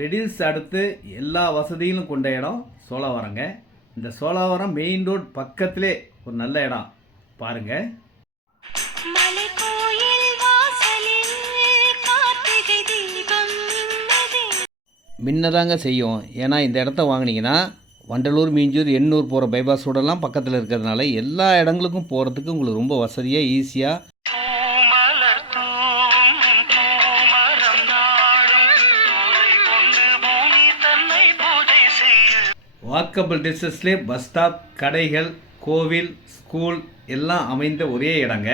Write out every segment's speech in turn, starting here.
Riddles அடுத்து எல்லா வசதிகளும் கொண்ட இடம் சோழாவரங்க. இந்த சோழாவரம் மெயின் ரோட் பக்கத்திலே ஒரு நல்ல இடம். பாருங்கள் மின்னதே முன்னதாங்க செய்யும். ஏன்னா இந்த இடத்த வாங்குனீங்கன்னா வண்டலூர் மீஞ்சூர் எண்ணூர் போகிற பைபாஸ் ரோடெல்லாம் பக்கத்தில் இருக்கிறதுனால எல்லா இடங்களுக்கும் போகிறதுக்கு உங்களுக்கு ரொம்ப வசதியாக ஈஸியாக வாக்கபிள் டிஸ்டன்ஸ்லேயே பஸ் ஸ்டாப் கடைகள் கோவில் ஸ்கூல் எல்லாம் அமைந்த ஒரே இடங்க.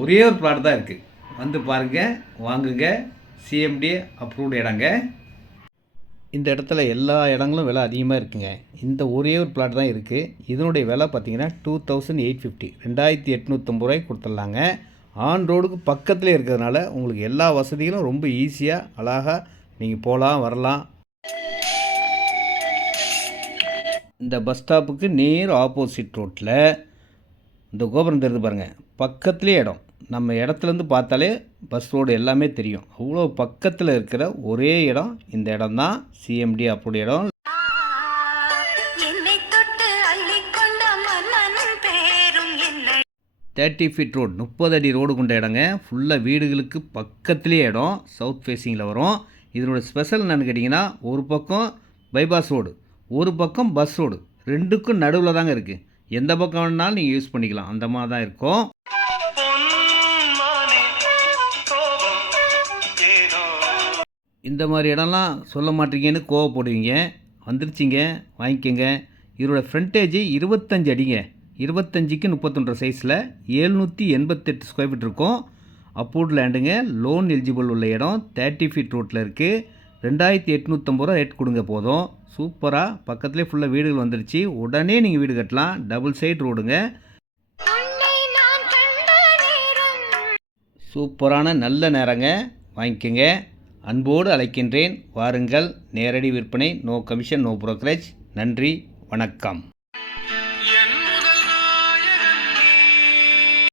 ஒரே ஒரு பிளாட் தான் இருக்குது வந்து பாருங்கள் வாங்குங்க சிஎம்டி அப்ரூவ்டு இடங்க. இந்த இடத்துல எல்லா இடங்களும் விலை அதிகமாக இருக்குங்க. இந்த ஒரே ஒரு பிளாட் தான் இருக்குது இதனுடைய விலை பார்த்தீங்கன்னா டூ தௌசண்ட் எயிட் ஃபிஃப்டி ரெண்டாயிரத்தி எட்நூற்றம்பது ரூபாய்க்கு கொடுத்துட்லாங்க. ஆன் ரோடுக்கு பக்கத்துலேயே இருக்கிறதுனால உங்களுக்கு எல்லா வசதிகளும் ரொம்ப ஈஸியாக அழகாக நீங்கள் போகலாம் வரலாம். இந்த பஸ் ஸ்டாப்புக்கு நேர் ஆப்போசிட் ரோட்டில் இந்த கோபுரம் தெரியுது பாருங்கள் பக்கத்துலேயே இடம். நம்ம இடத்துலேருந்து பார்த்தாலே பஸ் ரோடு எல்லாமே தெரியும். அவ்வளோ பக்கத்தில் இருக்கிற ஒரே இடம் இந்த இடம். தான் சிஎம்டி அப்படி இடம் தேர்ட்டி ஃபீட் ரோடு முப்பது அடி ரோடு கொண்ட இடங்க. ஃபுல்லாக வீடுகளுக்கு பக்கத்துலேயே இடம். சவுத் ஃபேஸிங்கில் வரும். இதனோட ஸ்பெஷல் என்னன்னு கேட்டிங்கன்னா ஒரு பக்கம் பைபாஸ் ரோடு. ஒரு பக்கம் பஸ் ரோடு ரெண்டுக்கும் நடுவில் தாங்க இருக்குது எந்த பக்கம் வேணாலும் நீங்கள் யூஸ் பண்ணிக்கலாம். அந்த மாதிரி தான் இருக்கும். இந்த மாதிரி இடம்லாம் சொல்ல மாட்டீங்கன்னு கோவப்படுவீங்க. வந்துருச்சிங்க வாங்கிக்கோங்க. இதோட ஃப்ரண்டேஜ் இருபத்தஞ்சு அடிங்க. இருபத்தஞ்சிக்கு முப்பத்தொன்று சைஸில் ஏழ்நூற்றி எண்பத்தெட்டு ஸ்கொயர் ஃபீட் இருக்கும். அப்போர்ட் லேண்டுங்க லோன் எலிஜிபிள் உள்ள இடம் தேர்ட்டி ஃபீட் ரோட்டில் இருக்குது ரெண்டாயிரத்தி எட்நூற்றம்பது ரூபா ரேட் கொடுங்க போதும். சூப்பராக பக்கத்துலேயே ஃபுல்லாக வீடுகள் வந்துருச்சு. உடனே நீங்கள் வீடு கட்டலாம். டபுள் சைடு ரோடுங்க சூப்பரான நல்ல நேரங்க. வாங்கிக்கோங்க. அன்போடு அழைக்கின்றேன். வாருங்கள். நேரடி விற்பனை. No commission no brokerage. நன்றி. வணக்கம்.